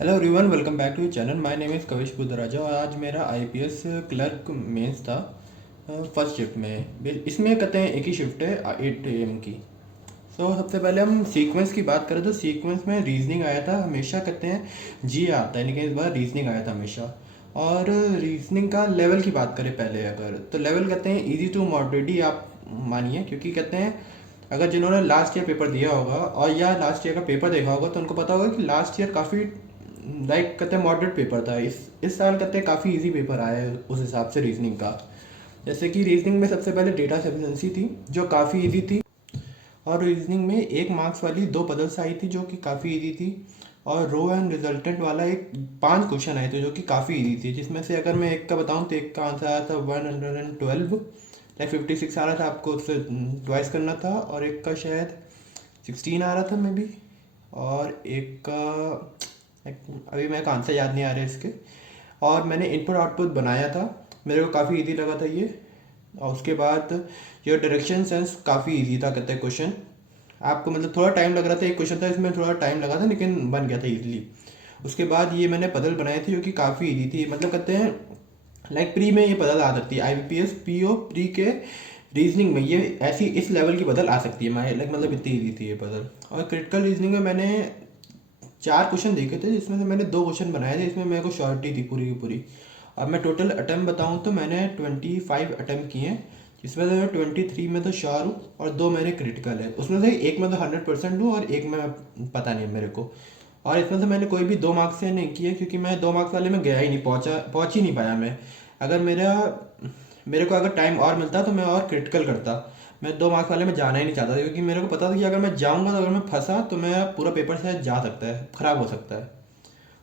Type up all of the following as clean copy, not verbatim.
Hello everyone, welcome back to channel. My name is Kavish Buddharaja और आज मेरा आईपीएस क्लर्क मेंस था फर्स्ट शिफ्ट में। इसमें कहते हैं एक ही शिफ्ट है 8 AM की। सबसे पहले हम सीक्वेंस की बात करें तो सीक्वेंस में रीजनिंग आया था। हमेशा कहते हैं जी आता है, लेकिन इस बार रीजनिंग आया था हमेशा। और रीजनिंग का लेवल की बात करें पहले, अगर तो लेवल कहते हैं इजी टू मॉडरेट ही आप मानिए, क्योंकि कहते हैं अगर जिन्होंने लास्ट ईयर पेपर दिया होगा और या लास्ट ईयर का पेपर देखा होगा तो उनको पता होगा कि लास्ट ईयर काफ़ी कहते हैं मॉडरेट पेपर था। इस साल कहते हैं काफ़ी इजी पेपर आया है उस हिसाब से रीजनिंग का। जैसे कि रीजनिंग में सबसे पहले डेटा सफिशिएंसी थी जो काफ़ी इजी थी, और रीजनिंग में 1 मार्क्स वाली 2 पजल्स आई थी जो कि काफ़ी इजी थी। और रो एंड रिजल्टेंट वाला 5 क्वेश्चन आए थे जो कि काफ़ी इजी थे, जिसमें से अगर मैं एक का बताऊं तो एक का आंसर आया था 112, लाइक 56 आ रहा था, आपको उससे ट्वाइस करना था। और एक का शायद 16 आ रहा था मे बी। और एक का अभी मेरे को आंसर याद नहीं आ रहे इसके। और मैंने इनपुट आउटपुट बनाया था, मेरे को काफ़ी इजी लगा था ये। और उसके बाद ये डायरेक्शन सेंस काफ़ी इजी था, कहते हैं क्वेश्चन आपको मतलब थोड़ा टाइम लग रहा था। एक क्वेश्चन था इसमें थोड़ा टाइम लगा था लेकिन बन गया था इजीली। उसके बाद ये मैंने पजल बनाई थी जो कि काफ़ी इजी थी, मतलब कहते हैं लाइक प्री में ये पजल आ सकती है, आईबीपीएस पीओ प्री के रीजनिंग में ये ऐसी इस लेवल की पजल आ सकती है। मैं लाइक मतलब इतनी इजी थी ये पजल। और क्रिटिकल रीजनिंग में मैंने 4 क्वेश्चन देखे थे जिसमें से मैंने 2 क्वेश्चन बनाए थे, इसमें मेरे को श्योरिटी थी पूरी की पूरी। अब मैं टोटल अटैम्प्ट बताऊं तो मैंने 25 अटैम्प्ट किए हैं, जिसमें से मैं 23 में तो श्योर हूँ और 2 मेरे क्रिटिकल है। उसमें से एक में तो 100% हूँ और एक में पता नहीं है मेरे को। और इसमें से मैंने कोई भी 2 मार्क्स से नहीं किए, क्योंकि मैं 2 मार्क्स वाले में गया ही नहीं, पहुँच ही नहीं पाया मैं। अगर मेरे को अगर टाइम और मिलता तो मैं और क्रिटिकल करता। मैं 2 मार्क्स वाले में जाना ही नहीं चाहता था, क्योंकि मेरे को पता था कि अगर मैं जाऊँगा तो अगर मैं फंसा तो मैं पूरा पेपर शायद जा सकता है, ख़राब हो सकता है।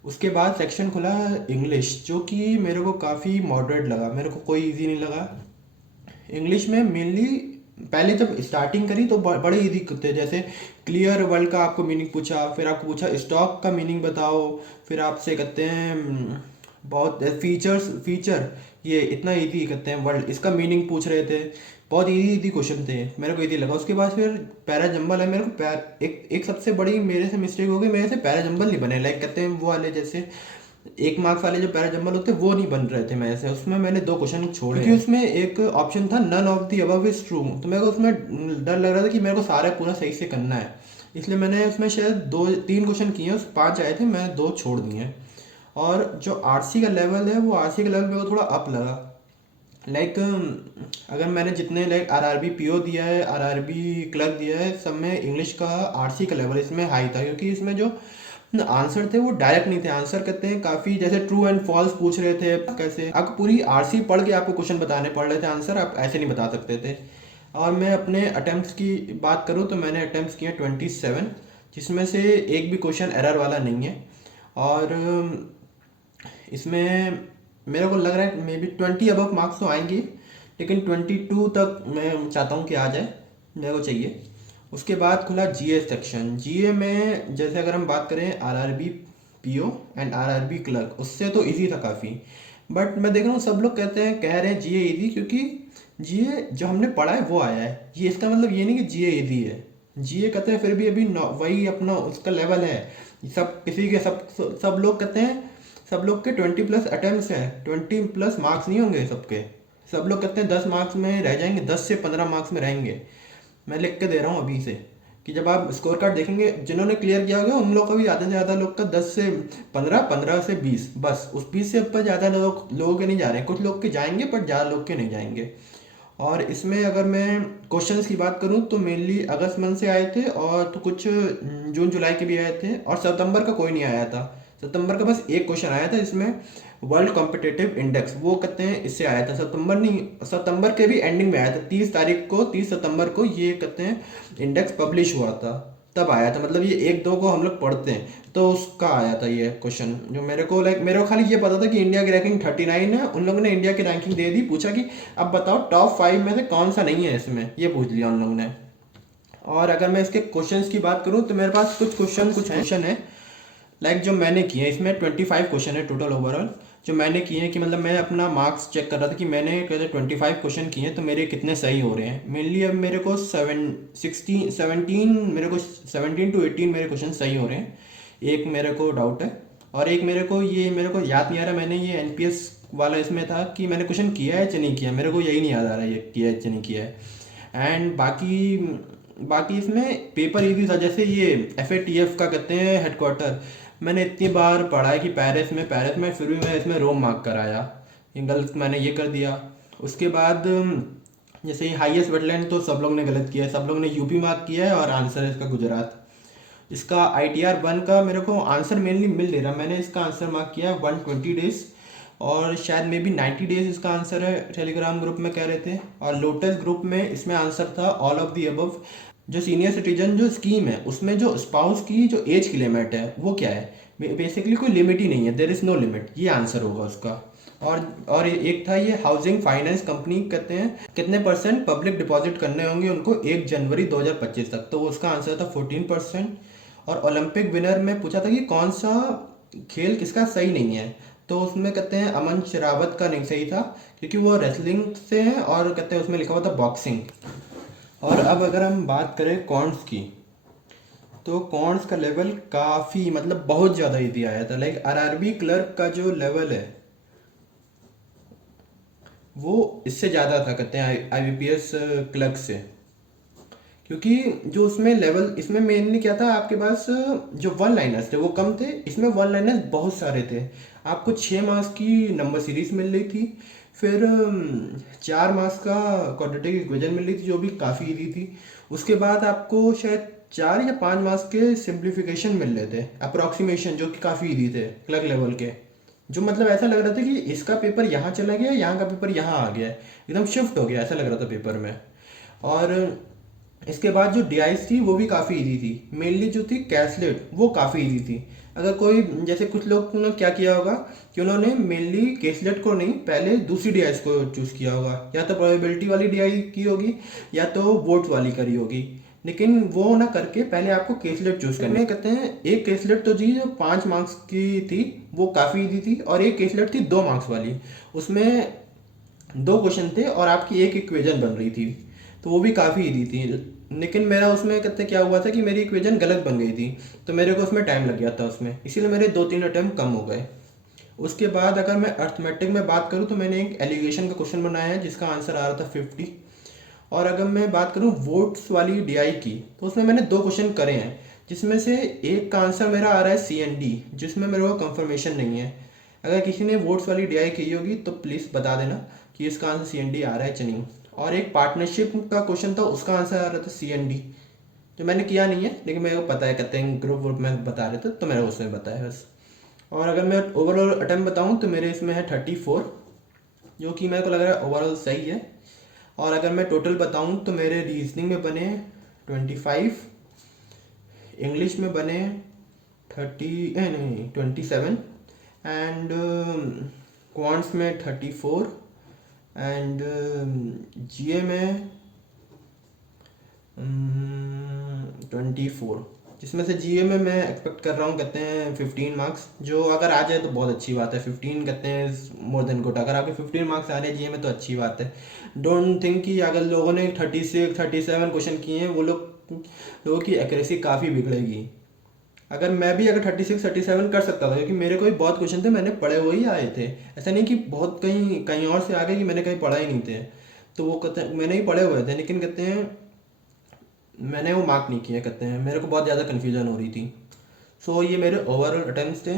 उसके बाद सेक्शन खुला इंग्लिश, जो कि मेरे को काफ़ी मॉडरेट लगा, मेरे को कोई इजी नहीं लगा। इंग्लिश में मेनली पहले जब स्टार्टिंग करी तो बड़े इजी थे, जैसे क्लियर वर्ल्ड का आपको मीनिंग पूछा, फिर आपको पूछा स्टॉक का मीनिंग बताओ, फिर आपसे कहते हैं बहुत फीचर ये इतना इजी कहते हैं वर्ल्ड, इसका मीनिंग पूछ रहे थे। बहुत इजी इजी क्वेश्चन थे, मेरे को इजी लगा। उसके बाद फिर पैरा जंबल है, मेरे को एक एक सबसे बड़ी मेरे से मिस्टेक हो गई, मेरे से पैरा जंबल नहीं बने, लाइक कहते हैं वो वाले जैसे 1 मार्क्स वाले जो पैराजम्बल होते वो नहीं बन रहे थे मेरे से। उसमें मैंने 2 क्वेश्चन छोड़े, क्योंकि उसमें एक ऑप्शन था none of the above is true, तो मेरे को उसमें डर लग रहा था कि मेरे को सारा पूरा सही से करना है। इसलिए मैंने उसमें शायद 2 3 क्वेश्चन किए, उस 5 आए थे, मैंने 2 छोड़ दिए। और जो आरसी का लेवल है वो आरसी का लेवल मेरे को थोड़ा अप लगा। लाइक अगर मैंने जितने लाइक आरआरबी पीओ दिया है, आरआरबी क्लर्क दिया है, सब में इंग्लिश का आरसी का लेवल इसमें हाई था, क्योंकि इसमें जो आंसर थे वो डायरेक्ट नहीं थे। आंसर कहते हैं काफ़ी जैसे ट्रू एंड फॉल्स पूछ रहे थे, कैसे आपको पूरी आरसी पढ़ के आपको क्वेश्चन बताने पड़ रहे थे, आंसर आप ऐसे नहीं बता सकते थे। और मैं अपने अटैम्प्ट्स की बात करूँ तो मैंने अटैम्प्ट्स किए 27, जिसमें से एक भी क्वेश्चन एरर वाला नहीं है। और इसमें मेरे को लग रहा है मे बी 20 अबव मार्क्स तो आएंगे, लेकिन 22 तक मैं चाहता हूँ कि आ जाए, मेरे को चाहिए। उसके बाद खुला जीए सेक्शन। जीए में जैसे अगर हम बात करें RRB PO and RRB clerk, उससे तो इजी था काफ़ी। बट मैं देख रहा हूँ सब लोग कहते हैं, कह रहे हैं जीए इजी, क्योंकि जीए जो हमने पढ़ा है वो आया है। ये इसका मतलब ये नहीं कि जीए इजी है। जीए कहते हैं फिर भी अभी वही अपना उसका लेवल है। सब किसी के सब लोग कहते हैं, सब लोग के 20+ अटेम्प्ट हैं, 20+ मार्क्स नहीं होंगे सबके। सब लोग कहते हैं 10 मार्क्स में रह जाएंगे, 10 से 15 मार्क्स में रहेंगे। मैं लिख के दे रहा हूँ अभी से कि जब आप स्कोर कार्ड देखेंगे जिन्होंने क्लियर किया होगा उन लोग का भी ज़्यादा से ज़्यादा लोग का 10 से 15, 15 से 20, बस उस 20 से ऊपर ज़्यादा लोगों के नहीं जा रहे हैं। कुछ लोग के जाएंगे पर ज़्यादा लोग के नहीं जाएंगे। और इसमें अगर मैं क्वेश्चंस की बात करूं तो मेनली अगस्त मंथ से आए थे, और तो कुछ जून जुलाई के भी आए थे, और सितंबर का कोई नहीं आया था। सितंबर का बस एक क्वेश्चन आया था, इसमें वर्ल्ड कॉम्पिटिटिव इंडेक्स वो कहते हैं इससे आया था। सितंबर नहीं, सितंबर के भी एंडिंग में आया था, 30 तारीख को, 30 सितंबर को ये कहते हैं इंडेक्स पब्लिश हुआ था, तब आया था। मतलब ये 1 2 को हम लोग पढ़ते हैं तो उसका आया था ये क्वेश्चन, जो मेरे को लाइक मेरे को खाली ये पता था कि इंडिया की रैंकिंग 39 है। उन लोगों ने इंडिया की रैंकिंग दे दी, पूछा कि अब बताओ टॉप 5 में से कौन सा नहीं है इसमें, ये पूछ लिया उन लोगों ने। और अगर मैं इसके क्वेश्चंस की बात करूं तो मेरे पास कुछ क्वेश्चन है, लाइक जो मैंने किए हैं। इसमें 25 क्वेश्चन है टोटल ओवरऑल जो मैंने किए हैं, कि मतलब मैं अपना मार्क्स चेक कर रहा था कि मैंने कहते 25 क्वेश्चन किए हैं तो मेरे कितने सही हो रहे हैं। मेनली अब मेरे को 17 to 18 मेरे क्वेश्चन सही हो रहे हैं, एक मेरे को डाउट है। और एक मेरे को याद नहीं आ रहा मैंने ये एनपीएस वाला इसमें था कि मैंने क्वेश्चन किया है या नहीं किया, मेरे को यही नहीं याद आ रहा है ये किया है या नहीं किया है। एंड बाकी बाकी इसमें पेपर इजी था, जैसे ये एफ का कहते हैं हेडक्वार्टर, मैंने इतनी बार पढ़ा है कि पेरिस में फिर भी मैं इसमें रोम मार्क कराया, ये गलत मैंने ये कर दिया। उसके बाद जैसे ये हाईएस्ट वेटलैंड तो सब लोग ने गलत किया है, सब लोग ने यूपी मार्क किया है और आंसर है इसका गुजरात। इसका ITR 1 का मेरे को आंसर मेनली मिल नहीं रहा, मैंने इसका आंसर मार्क किया है 120 डेज, और शायद मे बी 90 डेज इसका आंसर है, टेलीग्राम ग्रुप में कह रहे थे। और लोटस ग्रुप में इसमें आंसर था ऑल ऑफ दी अबव। जो सीनियर सिटीजन जो स्कीम है उसमें जो स्पाउस की जो एज की लिमिट है वो क्या है, बेसिकली कोई लिमिट ही नहीं है, देर इज़ नो लिमिट, ये आंसर होगा उसका। और एक था ये हाउसिंग फाइनेंस कंपनी कहते हैं कितने % पब्लिक डिपॉजिट करने होंगे उनको 1 जनवरी 2025 तक, तो उसका आंसर था 14%। और ओलंपिक विनर में पूछा था कि कौन सा खेल किसका सही नहीं है, तो उसमें कहते हैं अमन शेरावत का नहीं सही था, क्योंकि वो रेसलिंग से है, और कहते हैं उसमें लिखा हुआ था बॉक्सिंग। और अब अगर हम बात करें कॉन्ट्स की, तो कॉन्ट्स का लेवल काफ़ी मतलब बहुत ज़्यादा ईजी आया था, लाइक RRB क्लर्क का जो लेवल है वो इससे ज़्यादा था कहते हैं IBPS क्लर्क से, क्योंकि जो उसमें लेवल इसमें मेनली क्या था, आपके पास जो वन लाइनर्स थे वो कम थे, इसमें वन लाइनर्स बहुत सारे थे। आपको 6 मार्क्स की नंबर सीरीज मिल रही थी, फिर 4 मार्क्स का क्वाड्रेटिक इक्वेशन मिल रही थी जो भी काफ़ी इजी थी। उसके बाद आपको शायद 4 या 5 मार्क्स के सिंप्लीफिकेशन मिल रहे थे, अप्रॉक्सीमेशन, जो कि काफ़ी इजी थे क्लर्क लेवल के, जो मतलब ऐसा लग रहा था कि इसका पेपर यहाँ चला गया, यहाँ का पेपर यहाँ आ गया, एकदम शिफ्ट हो गया ऐसा लग रहा था पेपर में। और इसके बाद जो DIs थी वो भी काफ़ी इजी थी, मेनली जो थी कैसलेट वो काफ़ी इजी थी। अगर कोई जैसे कुछ लोग ने क्या किया होगा कि उन्होंने मेनली केसलेट को नहीं, पहले दूसरी DIs को चूज़ किया होगा, या तो प्रोबेबिलिटी वाली DI की होगी या तो वोट वाली करी होगी, लेकिन वो ना करके पहले आपको केसलेट चूज़ करने कहते हैं। एक केसलेट तो जी जो 5 मार्क्स की थी वो काफ़ी इजी थी, और एक केसलेट थी 2 मार्क्स वाली, उसमें 2 क्वेश्चन थे और आपकी एक इक्वेशन बन रही थी, तो वो भी काफ़ी इजी थी। लेकिन मेरा उसमें कहते क्या हुआ था कि मेरी इक्वेशन गलत बन गई थी, तो मेरे को उसमें टाइम लग गया था उसमें, इसीलिए मेरे 2-3 अटैम्प्ट कम हो गए। उसके बाद अगर मैं अर्थमेटिक में बात करूँ तो मैंने एक एलिगेशन का क्वेश्चन बनाया है जिसका आंसर आ रहा था 50। और अगर मैं बात करूँ वोट्स वाली DI की, तो उसमें मैंने 2 क्वेश्चन करे हैं, जिसमें से एक का आंसर मेरा आ रहा है CND, जिसमें मेरे को कंफर्मेशन नहीं है। अगर किसी ने वोट्स वाली DI की होगी तो प्लीज़ बता देना कि इसका आंसर CND आ रहा है या नहीं। और एक पार्टनरशिप का क्वेश्चन था, उसका आंसर आ रहा था CND, जो मैंने किया नहीं है लेकिन मेरे को पता है, कहते हैं ग्रुप वुप में बता रहे थे तो मैंने उसमें बताया बस। और अगर मैं ओवरऑल अटैम्प्ट बताऊँ तो मेरे इसमें है 34, जो कि मेरे को लग रहा है ओवरऑल सही है। और अगर मैं टोटल बताऊं तो मेरे रीजनिंग में बने 25, इंग्लिश में बने 27, एंड क्वांट्स में 34, एंड GA में 24, जिसमें से GA में मैं एक्सपेक्ट कर रहा हूँ कहते हैं 15 मार्क्स, जो अगर आ जाए तो बहुत अच्छी बात है। 15 कहते हैं मोर देन गुड, अगर आपके 15 मार्क्स आ रहे हैं GA में तो अच्छी बात है। डोंट थिंक कि अगर लोगों ने 36-37 क्वेश्चन किए हैं वो लोगों की एक्यूरेसी काफ़ी बिगड़ेगी। अगर 36-37 कर सकता था, क्योंकि मेरे को भी बहुत क्वेश्चन थे मैंने पढ़े हुए ही आए थे, ऐसा नहीं कि बहुत कहीं कहीं और से आ गए कि मैंने कहीं पढ़ा ही नहीं थे, तो वो कहते हैं मैंने ही पढ़े हुए थे, लेकिन कहते हैं मैंने वो मार्क नहीं किए, कहते हैं मेरे को बहुत ज़्यादा कन्फ्यूजन हो रही थी। सो ये मेरे ओवरऑल अटैम्प्ट्स थे।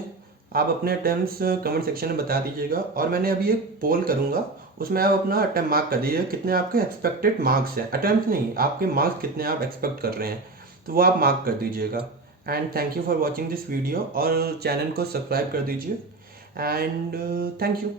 आप अपने अटैम्प्ट्स कमेंट सेक्शन में बता दीजिएगा, और मैंने अभी एक पोल करूँगा, उसमें आप अपना अटैम्प्ट मार्क कर दीजिएगा कितने आपके एक्सपेक्टेड मार्क्स हैं, अटैम्प्ट नहीं, आपके मार्क्स कितने आप एक्सपेक्ट कर रहे हैं, तो वो आप मार्क कर दीजिएगा। And thank you for watching this video, और चैनल को सब्सक्राइब कर दीजिए, एंड थैंक यू।